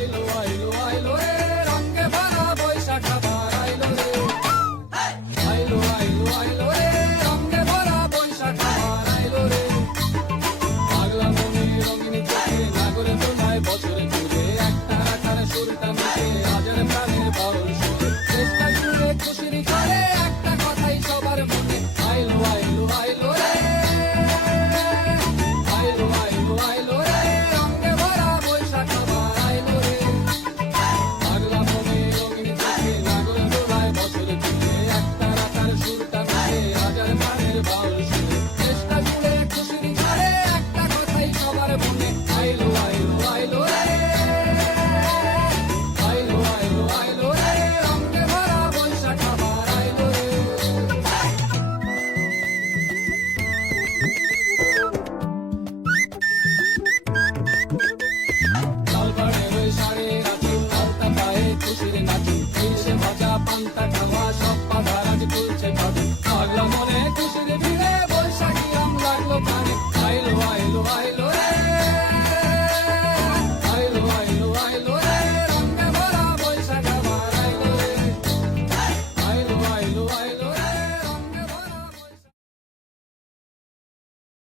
আইলো আইলো আইলো রে রঙে ভরা বৈশাখ আবার আইলো রে আইলো আইলো আইলো রে রঙে ভরা বৈশাখ আবার আইলো রে পাগলা মনে রঙিন চোখে নাগরে তোমায় বছরে ঘুরে একটা রাখার সুরটা মিশে হাজার প্রাণের বাউল সুরে চেষ্টা জুড়ে খুশির করে একটা কথাই সবার মনে আইলো আইলো আইলো রে আইলো আইলো আইলো রে রঙে ভরা বৈশাখ আবার আইলো রে পাগলা মনে রঙিন চোখে নাগরে তোমায় বছরে ঘুরে একটা রাখার সুরটা মিশে হাজার প্রাণের বাউল সুরে চেষ্টা জুড়ে খুশির করে একটা কথাই সবার মনে আইলো আইলো আইলো রে আইলো আইলো আইলো রে রঙে ভরা বৈশাখ আবার আইলো রে লালপাড়ের ওই শাড়ি রাখি আলতা পায়ে খুশির নাচি ইলিশে ভাজা পান্তা খাওয়া সব বাধা রাজ তুলছে ভাবি পাগলা মনে খুশির ভিড়ে বৈশাখী রং লাগলো কানে আইলো আইলো আইলো